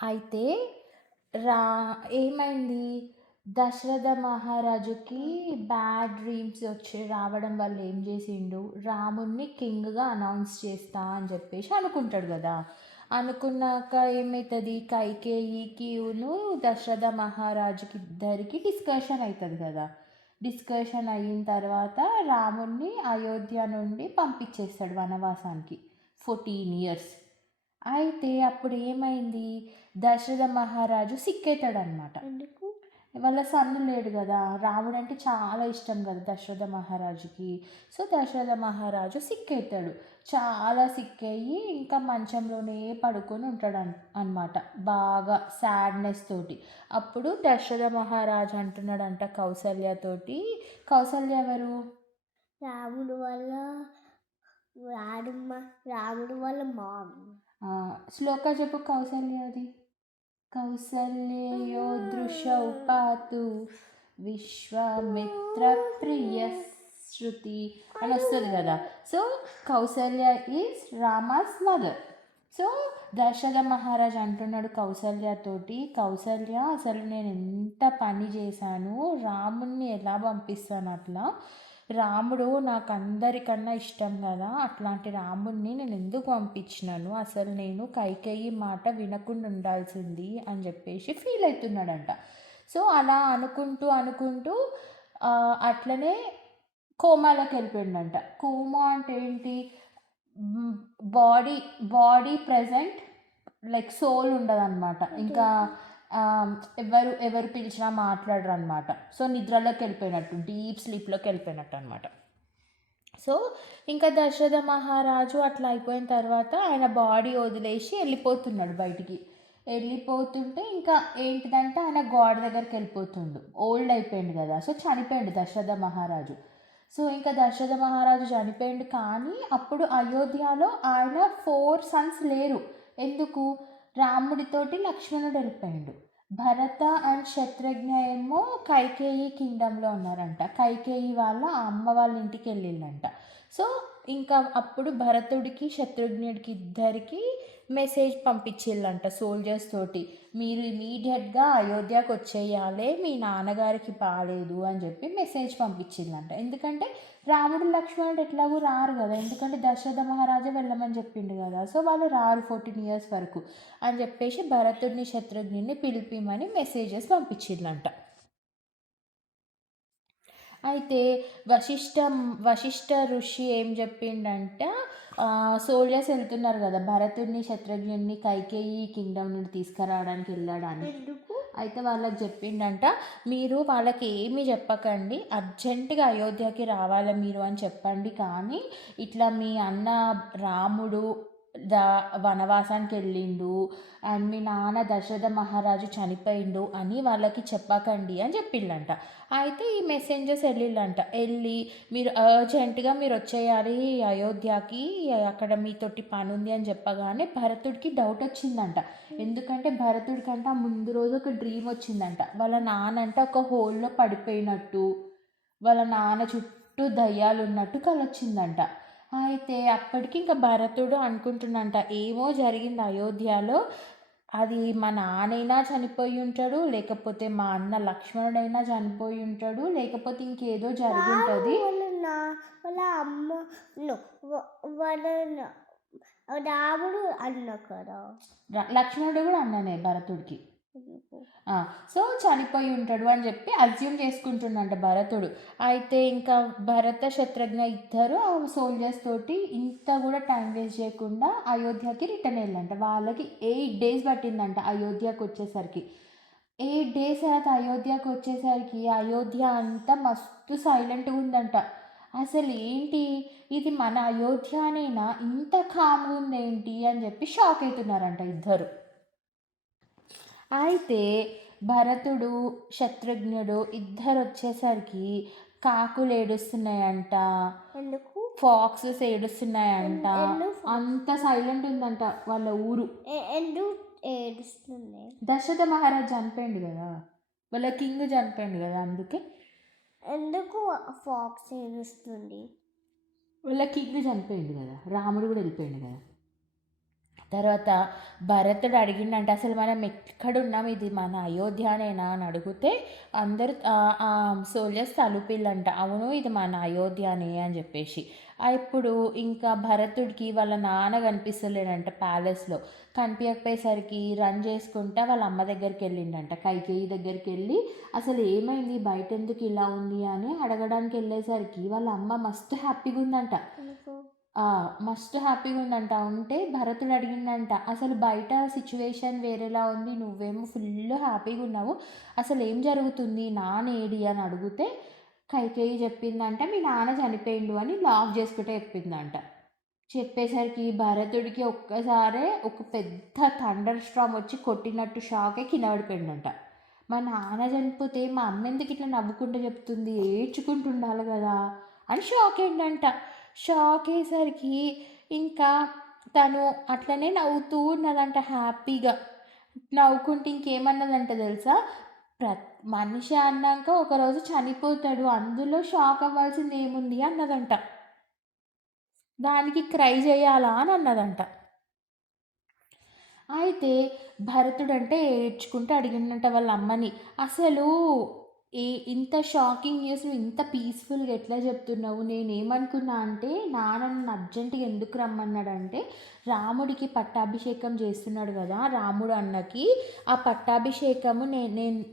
అయితే రా ఏమైంది, దశరథ మహారాజుకి బ్యాడ్ డ్రీమ్స్ వచ్చి రావడం వల్ల ఏం చేసిండు, రాముణ్ణి కింగ్గా అనౌన్స్ చేస్తా అని చెప్పేసి అనుకుంటాడు కదా. అనుకున్నాక ఏమవుతుంది, కైకేయికిను దశరథ మహారాజుకి ఇద్దరికి డిస్కషన్ అవుతుంది కదా. డిస్కషన్ అయిన తర్వాత రాముణ్ణి అయోధ్య నుండి పంపించేస్తాడు వనవాసానికి 14 years. అయితే అప్పుడు ఏమైంది, దశరథ మహారాజు సిక్కవుతాడనమాట. ఎందుకు? వాళ్ళ సన్ను లేడు కదా, రాముడు అంటే చాలా ఇష్టం కదా దశరథ మహారాజుకి. సో దశరథ మహారాజు సిక్కవుతాడు, చాలా సిక్కయ్యి ఇంకా మంచంలోనే పడుకొని ఉంటాడు అనమాట, బాగా సాడ్నెస్ తోటి. అప్పుడు దశరథ మహారాజు అంటున్నాడంట కౌసల్యతోటి. కౌసల్య ఎవరు? రాముడు వల్ల రాముడు వల్ల మామ్. శ్లోక చెప్పు కౌసల్యది. కౌసల్యో దృశౌ పాతు విశ్వామిత్ర ప్రియ శృతి అని వస్తుంది కదా. So Kausalya is Rama's mother. So Dasharatha Maharaj అంటున్నాడు కౌసల్యతోటి, కౌసల్య అసలు నేను ఎంత పని చేశాను, రాముణ్ణి ఎలా పంపిస్తాను అట్లా, రాముడు నాకు అందరికన్నా ఇష్టం కదా, అట్లాంటి రాముణ్ణి నేను ఎందుకు పంపించినాను, అసలు నేను కైకేయి మాట వినకుండా ఉండాల్సింది అని చెప్పేసి ఫీల్ అవుతున్నాడంట. సో అలా అనుకుంటూ అనుకుంటూ అట్లనే కోమాలోకి వెళ్ళిపోయిందంట. కోమా అంటే ఏంటి, body body present, like soul ఉండదన్నమాట. ఇంకా ఎవరు పిలిచినా మాట్లాడరు అనమాట. సో నిద్రలోకి వెళ్ళిపోయినట్టు, డీప్ స్లీప్లోకి వెళ్ళిపోయినట్టు అనమాట. సో ఇంకా దశరథ మహారాజు అట్లా అయిపోయిన తర్వాత ఆయన బాడీ వదిలేసి వెళ్ళిపోతున్నాడు బయటికి. వెళ్ళిపోతుంటే ఇంకా ఏంటిదంటే ఆయన గాడ్ దగ్గరికి వెళ్ళిపోతుండు, ఓల్డ్ అయిపోయింది కదా. సో చనిపోయిండు దశరథ మహారాజు. సో ఇంకా దశరథ మహారాజు చనిపోయిండు, కానీ అప్పుడు అయోధ్యలో ఆయన 4 sons లేరు. ఎందుకు, రాముడితోటి లక్ష్మణుడు వెళ్ళిపోయిండు. భరత అండ్ శత్రుఘ్న ఏమో కైకేయి కింగ్డంలో ఉన్నారంట, కైకేయి వాళ్ళ అమ్మ వాళ్ళ ఇంటికి వెళ్ళిండంట. సో ఇంకా అప్పుడు భరతుడికి శత్రుఘ్నుడికి ఇద్దరికి మెసేజ్ పంపించిల్లంట సోల్జర్స్ తోటి, మీరు ఇమీడియట్గా అయోధ్యకు వచ్చేయాలి, మీ నాన్నగారికి బాగాలేదు అని చెప్పి మెసేజ్ పంపించిందంట. ఎందుకంటే రాముడు లక్ష్మణుడు ఎట్లాగూ రారు కదా, ఎందుకంటే దశరథ మహారాజా వెళ్ళమని చెప్పిండు కదా. సో వాళ్ళు రారు 14 years వరకు అని చెప్పేసి భరతుడిని శత్రుఘ్ని పిలిపిమని మెసేజెస్ పంపించిందంట. అయితే వశిష్ఠ ఋషి ఏం చెప్పిండంట, సోల్జర్స్ వెళ్తున్నారు కదా భరతుడిని శత్రుఘ్ని కైకేయి కింగ్డమ్ నుండి తీసుకురావడానికి వెళ్ళాడని. అయితే వాళ్ళకి చెప్పిండంట, మీరు వాళ్ళకి ఏమీ చెప్పకండి, అర్జెంటుగా అయోధ్యకి రావాలి మీరు అని చెప్పండి, కానీ ఇట్లా మీ అన్న రాముడు వనవాసానికి వెళ్ళిండు అండ్ మీ నాన్న దశరథ మహారాజు చనిపోయిండు అని వాళ్ళకి చెప్పకండి అని చెప్పిండంట. అయితే ఈ మెసెంజర్స్ వెళ్ళి మీరు అర్జెంటుగా మీరు వచ్చేయాలి అయోధ్యకి, అక్కడ మీతోటి పని ఉంది అని చెప్పగానే భరతుడికి డౌట్ వచ్చిందంట. ఎందుకంటే భరతుడికంట ముందు రోజు ఒక డ్రీమ్ వచ్చిందంట, వాళ్ళ నాన్న అంటే ఒక హోల్లో పడిపోయినట్టు, వాళ్ళ నాన్న చుట్టూ దయ్యాలు ఉన్నట్టు కలొచ్చిందంట. అయితే అప్పటికి ఇంకా భరతుడు అనుకుంటున్నంట, ఏమో జరిగింది అయోధ్యలో, అది మా నాన్నైనా చనిపోయి ఉంటాడు, లేకపోతే మా అన్న లక్ష్మణుడైనా చనిపోయి ఉంటాడు, లేకపోతే ఇంకేదో జరిగి ఉంటుంది. వాళ్ళ అమ్మ వాళ్ళ రాముడు అన్న కదా, లక్ష్మణుడు కూడా అన్ననే భరతుడికి. సో చనిపోయి ఉంటాడు అని చెప్పి అజ్యూమ్ చేసుకుంటుండంట భరతుడు. అయితే ఇంకా భరత శత్రుఘ్న ఇద్దరు ఆ సోల్జర్స్ తోటి ఇంత కూడా టైం వేస్ట్ చేయకుండా అయోధ్యకి రిటర్న్ వెళ్ళంట. వాళ్ళకి 8 days పట్టిందంట అయోధ్యకు వచ్చేసరికి. 8 days తర్వాత అయోధ్యకు వచ్చేసరికి అయోధ్య అంతా మస్తు సైలెంట్గా ఉందంట. అసలు ఏంటి ఇది, మన అయోధ్యనేనా, ఇంత కామ్గా ఉందేంటి అని చెప్పి షాక్ అవుతున్నారంట ఇద్దరు. అయితే భరతుడు శత్రుఘ్నుడు ఇద్దరు వచ్చేసరికి కాకులు ఏడుస్తున్నాయంట, ఎందుకు ఫాక్సెస్ ఏడుస్తున్నాయంట, అంత సైలెంట్ ఉందంట వాళ్ళ ఊరు. ఎందుకు ఏడుస్తుంది? దశరథ మహారాజ్ చనిపోయింది కదా, వాళ్ళ కింగ్ చనిపోయింది కదా, అందుకే. ఎందుకు ఫాక్స్ ఏడుస్తుంది? వాళ్ళ కింగ్ చనిపోయింది కదా, రాముడు కూడా వెళ్ళిపోయింది కదా. తర్వాత భరతుడు అడిగిండంట, అసలు మనం ఎక్కడున్నాం, ఇది మన అయోధ్యనేనా అని అడిగితే అందరూ సోల్జర్స్ తలుపిల్లంట, అవును ఇది మన అయోధ్యనే అని చెప్పేసి. ఇప్పుడు ఇంకా భరతుడికి వాళ్ళ నాన్న కనిపిస్తలేడంట ప్యాలెస్లో. కనిపించకపోయేసరికి రన్ చేసుకుంటా వాళ్ళ అమ్మ దగ్గరికి వెళ్ళిండంట, కైకేయి దగ్గరికి వెళ్ళి అసలు ఏమైంది, బయట ఎందుకు ఇలా ఉంది అని అడగడానికి వెళ్ళేసరికి వాళ్ళ అమ్మ మస్తు హ్యాపీగా ఉందంట. మస్తు హ్యాపీగా ఉందంట. ఉంటే భరతుడు అడిగిందంట, అసలు బయట సిచ్యువేషన్ వేరేలా ఉంది, నువ్వేమో ఫుల్ హ్యాపీగా ఉన్నావు, అసలు ఏం జరుగుతుంది, నాన్న ఏడి అని అడిగితే కైకేయి చెప్పిందంట, మీ నాన్న చనిపోయిండు అని లాక్ చేసుకుంటే చెప్పిందంట. చెప్పేసరికి భరతుడికి ఒక్కసారే ఒక పెద్ద థండర్ స్ట్రామ్ వచ్చి కొట్టినట్టు షాక్ అయి కింద పడిపోయిందంట. మా నాన్న చనిపోతే మా అమ్మ ఎందుకు ఇట్లా నవ్వుకుంటూ చెప్తుంది, ఏడ్చుకుంటూ ఉండాలి కదా అని షాక్ అయిందంట. షాక్ అయ్యేసరికి ఇంకా తను అట్లనే నవ్వుతూ ఉన్నదంట హ్యాపీగా. నవ్వుకుంటే ఇంకేమన్నదంట తెలుసా, మనిషి అన్నాక ఒకరోజు చనిపోతాడు, అందులో షాక్ అవ్వాల్సింది ఏముంది అన్నదంట. దానికి క్రై చేయాలా అని అన్నదంట. అయితే భరతుడు అంటే ఏడ్చుకుంటూ అడిగిందంట వాళ్ళ అమ్మని, అసలు ఇంత షాకింగ్ న్యూస్ నువ్వు ఇంత పీస్ఫుల్గా ఎట్లా చెప్తున్నావు, నేనేమనుకున్నా అంటే నాన్న నన్ను అర్జెంటుగా ఎందుకు రమ్మన్నాడంటే రాముడికి పట్టాభిషేకం చేస్తున్నాడు కదా రాముడు అన్నకి, ఆ పట్టాభిషేకము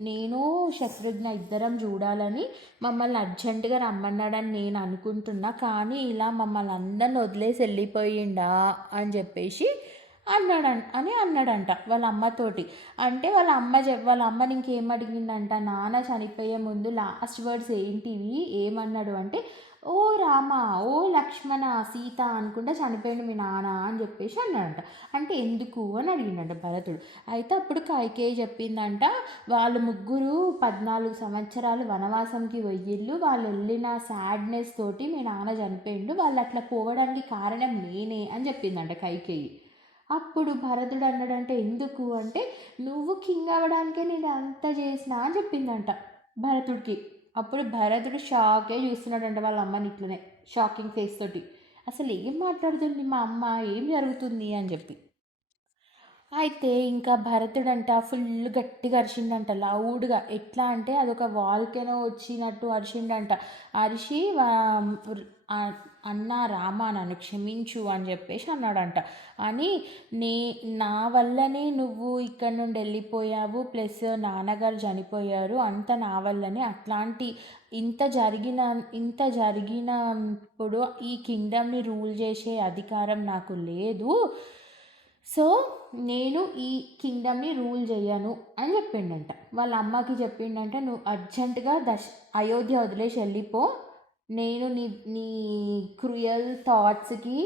నేను శత్రుఘ్న ఇద్దరం చూడాలని మమ్మల్ని అర్జెంటుగా రమ్మన్నాడని నేను అనుకుంటున్నా, కానీ ఇలా మమ్మల్ని అందరిని వదిలేసి వెళ్ళిపోయిండా అని చెప్పేసి అన్నాడంట వాళ్ళ అమ్మతోటి. అంటే వాళ్ళ అమ్మని ఇంకేం అడిగిందంట, నాన్న చనిపోయే ముందు లాస్ట్ వర్డ్స్ ఏంటివి ఏమన్నాడు అంటే, ఓ రామ, ఓ లక్ష్మణ, సీత అనుకుంటా చనిపోయాడు మీ నాన్న అని చెప్పేసి అన్నాడంట. అంటే ఎందుకు అని అడిగిండంట భరతుడు. అయితే అప్పుడు కైకేయి చెప్పిందంట, వాళ్ళు ముగ్గురు 14 సంవత్సరాలు వనవాసంకి వెయ్యిళ్ళు, వాళ్ళు వెళ్ళిన సాడ్నెస్ తోటి మీ నాన్న చనిపోయిండు, వాళ్ళు అట్లా పోవడానికి కారణం నేనే అని చెప్పిందంట కైకేయి. అప్పుడు భరతుడు అన్నాడంటే ఎందుకు అంటే, నువ్వు కింగ్ అవ్వడానికే నేను అంత చేసిన అని చెప్పిందంట భరతుడికి. అప్పుడు భరతుడు షాకే చూస్తున్నాడంట వాళ్ళ అమ్మని ఇట్లనే షాకింగ్ ఫేస్ తోటి, అసలు ఏం మాట్లాడుతుంది మా అమ్మ, ఏం జరుగుతుంది అని చెప్పి. అయితే ఇంకా భరతుడంట ఫుల్ గట్టిగా అరిచిండంట లౌడ్గా, ఎట్లా అంటే అదొక వాల్కెనో వచ్చినట్టు అరిచిండంట. అరిచి అన్న రామ నన్ను క్షమించు అని చెప్పేసి అన్నాడంట. అని నా వల్లనే నువ్వు ఇక్కడ నుండి వెళ్ళిపోయావు, ప్లస్ నాన్నగారు చనిపోయారు, అంత నా వల్లనే, అట్లాంటి ఇంత జరిగినప్పుడు ఈ కింగ్డమ్ని రూల్ చేసే అధికారం నాకు లేదు, సో నేను ఈ కింగ్డమ్ని రూల్ చేయను అని చెప్పిండంట. వాళ్ళ అమ్మకి చెప్పిండంట, నువ్వు అర్జెంటుగా అయోధ్య వదిలేసి వెళ్ళిపో, నేను నీ క్రూయల్ థాట్స్కి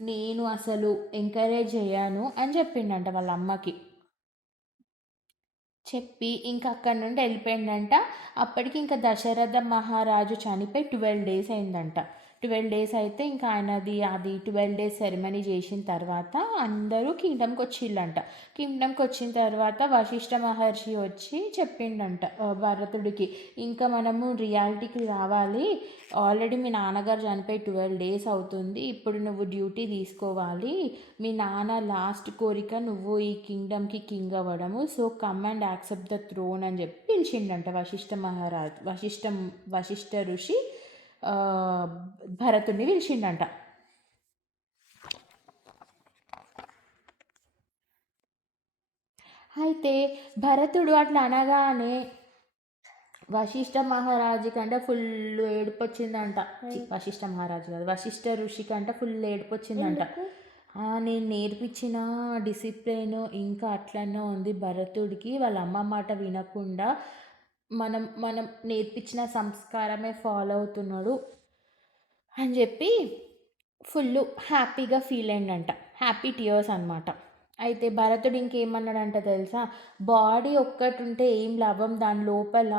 నేను అసలు ఎంకరేజ్ చేయను అని చెప్పిండంట వాళ్ళ అమ్మకి. చెప్పి ఇంకా అక్కడి నుండి వెళ్ళిపోయిందంట. అప్పటికి ఇంకా దశరథ మహారాజు చనిపోయి 12 days అయిందంట. 12 days అయితే ఇంకా అది 12 days సెరమనీ చేసిన తర్వాత అందరూ కింగ్డమ్కి వచ్చిండంట. కింగ్డమ్కి వచ్చిన తర్వాత వశిష్ఠ మహర్షి వచ్చి చెప్పిండంట భరతుడికి, ఇంకా మనము రియాలిటీకి రావాలి, ఆల్రెడీ మీ నాన్నగారు చనిపోయి 12 days అవుతుంది, ఇప్పుడు నువ్వు డ్యూటీ తీసుకోవాలి, మీ నాన్న లాస్ట్ కోరిక నువ్వు ఈ కింగ్డమ్కి కింగ్ అవ్వడము, so come and accept the throne అని చెప్పి పిలిచిండంట వశిష్ఠ ఋషి భరతుడిని పిలిచిండంట. అయితే భరతుడు అట్లా అనగానే వశిష్ఠ మహారాజు కంటే ఫుల్ ఏడుపు వచ్చిందంట. వశిష్ఠ మహారాజు కాదు, వశిష్ఠ ఋషి కంటే ఫుల్ ఏడుపు వచ్చిందంట. నేను నేర్పించిన డిసిప్లిన్ ఇంకా అట్లనే ఉంది భరతుడికి, వాళ్ళ అమ్మ మాట వినకుండా మనం నేర్పించిన సంస్కారమే ఫాలో అవుతున్నాడు అని చెప్పి ఫుల్ హ్యాపీగా ఫీల్ అయిందంట, హ్యాపీ టియర్స్ అనమాట. అయితే భరతుడు ఇంకేమన్నాడంట తెలుసా, బాడీ ఒక్కటి ఉంటే ఏం లాభం, దాని లోపల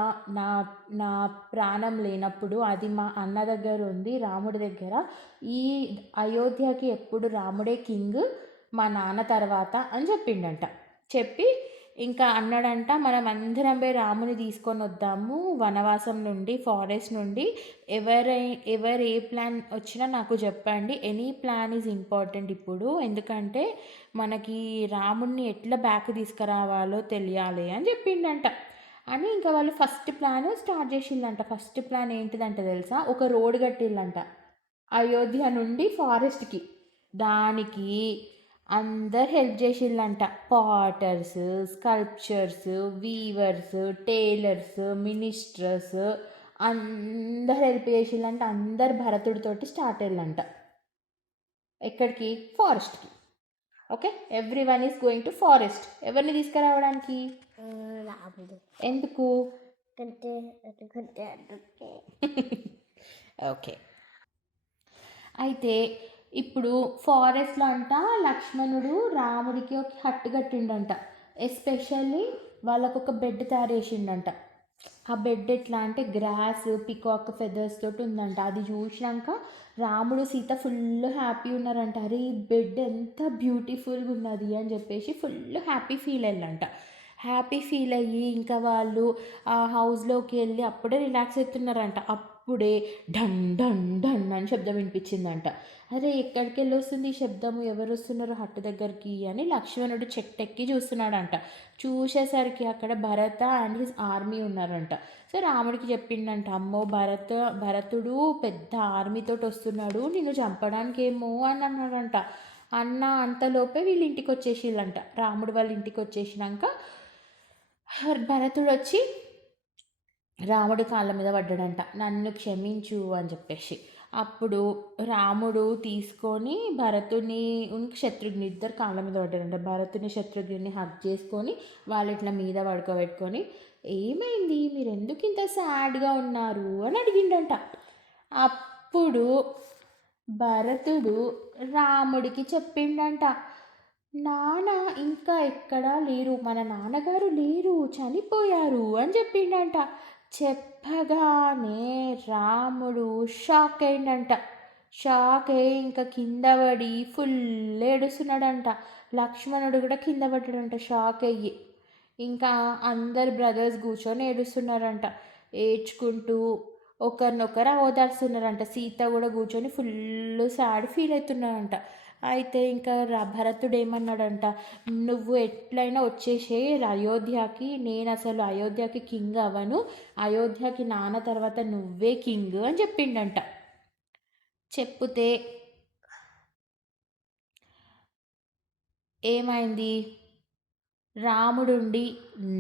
నా ప్రాణం లేనప్పుడు, అది మా అన్న దగ్గర ఉంది, రాముడి దగ్గర, ఈ అయోధ్యకి ఎప్పుడు రాముడే కింగ్ మా నాన్న తర్వాత అని చెప్పిండంట. చెప్పి ఇంకా అన్నాడంట, మనం అందరం పోయి రాముని తీసుకొని వద్దాము వనవాసం నుండి, ఫారెస్ట్ నుండి. ఎవరు ఏ ప్లాన్ వచ్చినా నాకు చెప్పండి. ఎనీ ప్లాన్ ఈజ్ ఇంపార్టెంట్ ఇప్పుడు, ఎందుకంటే మనకి రాముడిని ఎట్లా బ్యాక్ తీసుకురావాలో తెలియాలి అని చెప్పిండంట. అని ఇంకా వాళ్ళు ఫస్ట్ ప్లాన్ స్టార్ట్ చేసిందంట. ఫస్ట్ ప్లాన్ ఏంటిదంట తెలుసా? ఒక రోడ్ కట్టిల్లంట అయోధ్య నుండి ఫారెస్ట్కి. దానికి అందరు హెల్ప్ చేసిళ్ళంట. Potters, sculptures, weavers, tailors, ministers అందరు హెల్ప్ చేసిళ్ళంట. అందరు భరతుడితోటి స్టార్ట్ అయ్యాలంట. ఎక్కడికి? ఫారెస్ట్కి. Okay, everyone is going to forest. ఎవరిని తీసుకురావడానికి? రాముడు. ఎందుకు? ఎందుకంటే ఓకే, అయితే ఇప్పుడు ఫారెస్ట్లో అంట లక్ష్మణుడు రాముడికి ఒక హట్టు కట్టిండంట. ఎస్పెషల్లీ వాళ్ళకు ఒక బెడ్ తయారు చేసిండంట. ఆ బెడ్ ఎట్లా అంటే గ్రాస్, పికాక్ ఫెదర్స్ తోటి ఉందంట. అది చూసినాక రాముడు సీత ఫుల్ హ్యాపీ ఉన్నారంట. అరే ఈ బెడ్ ఎంత బ్యూటిఫుల్గా ఉన్నది అని చెప్పేసి ఫుల్ హ్యాపీ ఫీల్ అయ్యారంట. హ్యాపీ ఫీల్ అయ్యి ఇంకా వాళ్ళు ఆ హౌస్లోకి వెళ్ళి అప్పుడే రిలాక్స్ అవుతున్నారంట. అప్పుడే ఢన్ ఢన్ ఢన్ అని శబ్దం వినిపించిందంట. అరే ఎక్కడికి వెళ్ళి వస్తుంది ఈ శబ్దము, ఎవరు వస్తున్నారు హట్టు దగ్గరికి అని లక్ష్మణుడు చెట్టెక్కి చూస్తున్నాడంట. చూసేసరికి అక్కడ భరత అండ్ హిస్ ఆర్మీ ఉన్నారంట. సో రాముడికి చెప్పిండంట, అమ్మో భరతుడు పెద్ద ఆర్మీతోటి వస్తున్నాడు, నిన్ను చంపడానికి ఏమో అని అన్నాడంట. అంతలోపే వీళ్ళు ఇంటికి వచ్చేసిళ్ళంట. రాముడు వాళ్ళ ఇంటికి వచ్చేసినాక భరతుడు వచ్చి రాముడి కాళ్ళ మీద పడ్డాడంట, నన్ను క్షమించు అని చెప్పేసి. అప్పుడు రాముడు తీసుకొని భరతుని శత్రుఘ్ని ఇద్దరు కాళ్ళ మీద పడ్డాడంట. భరతుని శత్రుఘ్ని హగ్ చేసుకొని వాళ్ళు ఇట్లా మీద పడుకోబెట్టుకొని, ఏమైంది, మీరు ఎందుకు ఇంత సాడ్గా ఉన్నారు అని అడిగిండంట. అప్పుడు భరతుడు రాముడికి చెప్పిండంట, నాన్న ఇంకా ఎక్కడా లేరు, మన నాన్నగారు లేరు, చనిపోయారు అని చెప్పిండంట. చెప్పగానే రాముడు షాక్ అయిందంట. షాక్ అయ్యి ఇంకా కింద పడి ఫుల్ ఏడుస్తున్నాడంట. లక్ష్మణుడు కూడా కింద పడ్డాడంట షాక్ అయ్యి. ఇంకా అందరు బ్రదర్స్ కూర్చొని ఏడుస్తున్నారంట. ఏడ్చుకుంటూ ఒకరినొకరు ఓదార్స్తున్నారంట. సీత కూడా కూర్చొని ఫుల్ సాడ్ ఫీల్ అవుతున్నారంట. అయితే ఇంకా భరతుడు ఏమన్నాడంట, నువ్వు ఎట్లయినా వచ్చేసే అయోధ్యకి, నేను అసలు అయోధ్యకి కింగ్ అవ్వను, అయోధ్యకి నాన్న తర్వాత నువ్వే కింగ్ అని చెప్పిండంట. చెప్తే ఏమైంది, రాముడుండి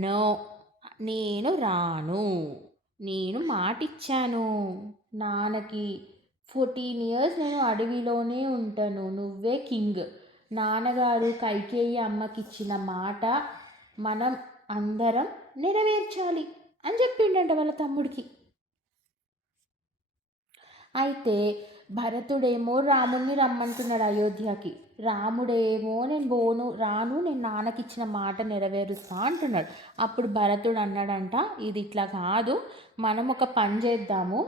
నో, నేను రాను, నేను మాటిచ్చాను నాన్నకి, 14 years నేను అడవిలోనే ఉంటాను, నువ్వే కింగ్, నాన్నగారు కైకేయి అమ్మకి ఇచ్చిన మాట మనం అందరం నెరవేర్చాలి అని చెప్పిండంట వాళ్ళ తమ్ముడికి. అయితే భరతుడేమో రాముడిని రమ్మంటున్నాడు అయోధ్యకి. రాముడేమో నేను రాను, నేను నాన్నకి ఇచ్చిన మాట నెరవేరుస్తా అంటున్నాడు. అప్పుడు భరతుడు అన్నాడంట, ఇది ఇట్లా కాదు, మనం ఒక పని చేద్దాము,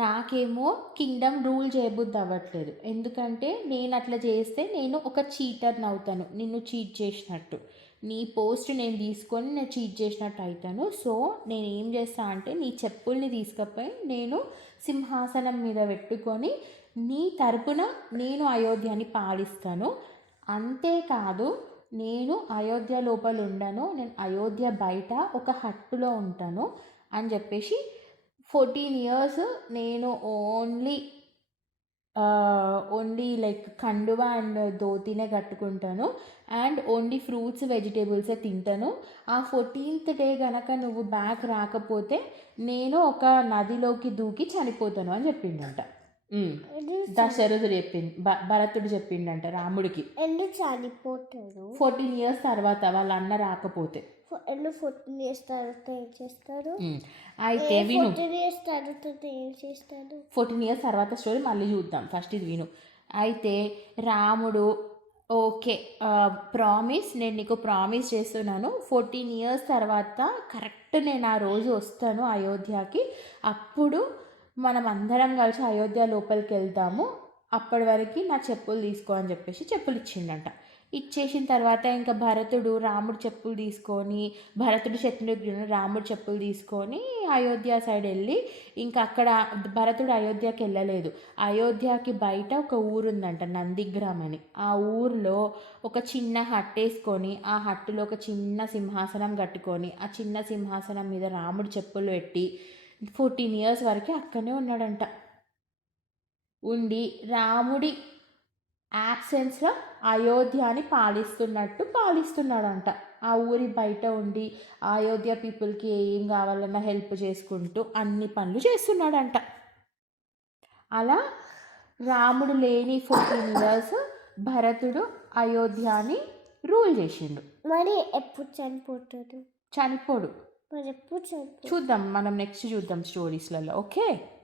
నాకేమో కింగ్డమ్ రూల్ చేయబుద్ధి అవ్వట్లేదు, ఎందుకంటే నేను అట్లా చేస్తే నేను ఒక చీటర్ని అవుతాను, నిన్ను చీట్ చేసినట్టు, నీ పోస్ట్ నేను తీసుకొని నేను చీట్ చేసినట్టు అవుతాను. సో నేను ఏం చేస్తా అంటే నీ చెప్పుల్ని తీసుకుపోయి నేను సింహాసనం మీద పెట్టుకొని నీ తరపున నేను అయోధ్యని పాలిస్తాను. అంతేకాదు నేను అయోధ్య లోపల ఉండను, నేను అయోధ్య బయట ఒక హట్టులో ఉంటాను అని చెప్పేసి 14 years నేను ఓన్లీ లైక్ కండువా అండ్ ధోతినే కట్టుకుంటాను అండ్ ఓన్లీ ఫ్రూట్స్ వెజిటేబుల్సే తింటాను. ఆ 14th day కనుక నువ్వు బ్యాక్ రాకపోతే నేను ఒక నదిలోకి దూకి చనిపోతాను అని చెప్పిండంట. దశరథుడు చెప్పింది, భరతుడు చెప్పిండంట రాముడికి. ఎందుకు చనిపోతాడు? 14 years తర్వాత వాళ్ళ అన్న రాకపోతే. 14 years తర్వాత ఏం చేస్తారు? అయితే విను, 14 years తర్వాత ఏం చేస్తాడు? 14 years తర్వాత స్టోరీ మళ్ళీ చూద్దాం, ఫస్ట్ ఇది విను. అయితే రాముడు ఓకే ప్రామిస్, నేను నీకు ప్రామిస్ చేస్తున్నాను, 14 years తర్వాత కరెక్ట్ నేను ఆ రోజు వస్తాను అయోధ్యకి, అప్పుడు మనం అందరం కలిసి అయోధ్య లోపలికి వెళ్తాము, అప్పటి వరకు నా చెప్పులు తీసుకో అని చెప్పేసి చెప్పులు ఇచ్చిండంట. ఇచ్చేసిన తర్వాత ఇంకా భరతుడు రాముడు చెప్పులు తీసుకొని, భరతుడు శత్రుఘ్నుడు రాముడు చెప్పులు తీసుకొని అయోధ్య సైడ్ వెళ్ళి, ఇంకా అక్కడ భరతుడు అయోధ్యకి వెళ్ళలేదు. అయోధ్యకి బయట ఒక ఊరుందంట, నందిగ్రామ్ అని. ఆ ఊరిలో ఒక చిన్న హట్ వేసుకొని, ఆ హట్టులో ఒక చిన్న సింహాసనం కట్టుకొని, ఆ చిన్న సింహాసనం మీద రాముడు చెప్పులు పెట్టి 14 years వరకు అక్కడనే ఉన్నాడంట. ఉండి రాముడి యాబ్సెన్స్లో అయోధ్యని పాలిస్తున్నాడంట. ఆ ఊరి బయట ఉండి అయోధ్య పీపుల్కి ఏం కావాలన్నా హెల్ప్ చేసుకుంటూ అన్ని పనులు చేస్తున్నాడంట. అలా రాముడు లేని 14 years భరతుడు అయోధ్యని రూల్ చేసిండు. మరి ఎప్పుడు చనిపోతాడు? చనిపోడు. మరి ఎప్పుడు చనిపోతాడు? చూద్దాం, మనం నెక్స్ట్ చూద్దాం స్టోరీస్లలో. ఓకే.